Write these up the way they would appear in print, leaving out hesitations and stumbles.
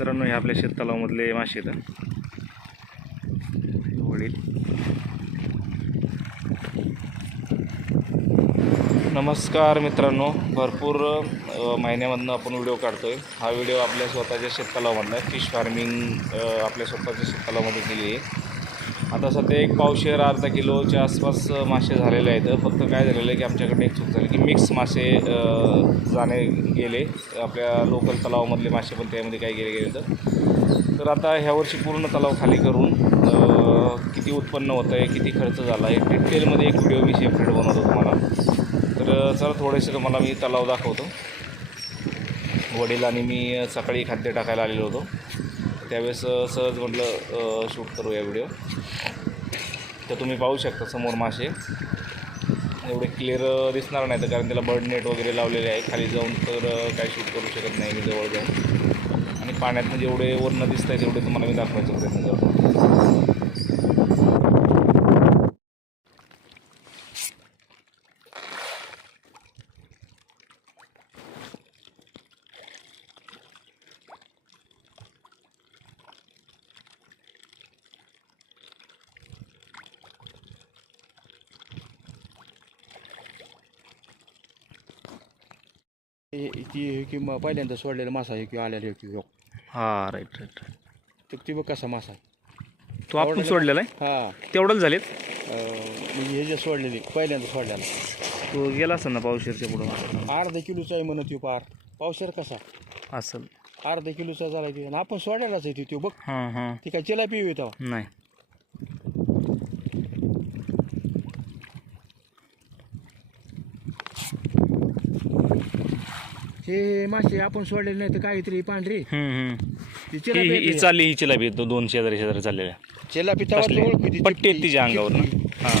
मित्रांनो, हे आपल्या शेततलावामधले मासे आहेत. वडील नमस्कार मित्रांनो, भरपूर महिन्यामधनं आपण व्हिडिओ काढतोय. हा व्हिडिओ आपल्या स्वतःच्या शेततलावामधला आहे. फिश फार्मिंग आपल्या स्वतःच्या शेततलावामध्ये केली आहे. आता सध्या एक पावशेर अर्धा किलोच्या आसपास मासे झालेले आहेत. फक्त काय झालेलं आहे की आमच्याकडे एक चूक झाली की मिक्स मासे जाणे गेले. आपल्या लोकल तलावामधले मासे पण त्यामध्ये काय गेले तर आता ह्या वर्षी पूर्ण तलाव खाली करून किती उत्पन्न होतं आहे, किती खर्च झाला आहे, डिटेलमध्ये एक व्हिडिओ मी सेपरेट बनवतो तुम्हाला. तर चला थोडेसे तुम्हाला मी तलाव दाखवतो. वडील आणि मी सकाळी खाद्य टाकायला आलेलो होतो, त्यावेळेस सहज म्हटलं शूट करूया व्हिडिओ. तर तुम्ही पाहू शकता समोर मासे एवढे क्लिअर दिसणार नाही, तर कारण त्याला बर्ड नेट वगैरे लावलेले आहे. खाली जाऊन तर काही शूट करू शकत नाही मी जवळ जाऊन. आणि पाण्यातनं जेवढे वरनं दिसत आहे तेवढे तुम्हाला मी दाखवायचा प्रयत्न करतो. ती पहिल्यांदा सोडलेला मासा आहे किंवा आलेला की हां, राईट राईट राईट. तर ती बघ कसा मासा आहे. तो आपण सोडलेला आहे हा तेवढंच झालेत. म्हणजे हे जे सोडलेली पहिल्यांदा सोडलेला तो गेला असेल ना पावशेरच्या पुढं. अर्धा किलोचा आहे म्हणत तो पार. पावशेर कसा असेल अर्धा किलोचा झाला की. आणि आपण सोडायलाच आहे तो बघ. हां हां. ती काय चिला पिऊ येतो नाही, हे मासे आपण सोडलेले नाही तर काहीतरी पांढरी ही चालली, ही चिलाबी तो दोन शेजारी चाललेल्या चिला पिता पट्टी आहेत तिच्या अंगावर ना. हां,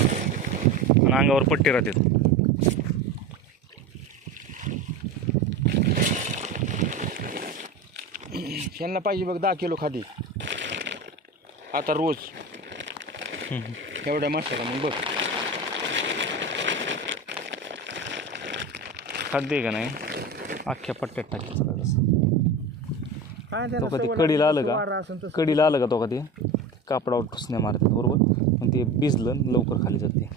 आणि अंगावर पट्टी राहतात. त्यांना पाहिजे बघ 10 किलो खाली आता रोज एवढ्या माशाला. मग बघ खाद्य आहे का नाही, अख्ख्या पट्ट्यात टाकायचं काय तो कधी कडीला आलं का, कडीला आलं का तो कधी कापडावर ठुसण्या मारतात बरोबर. पण ते भिजलं लवकर खाली जाते.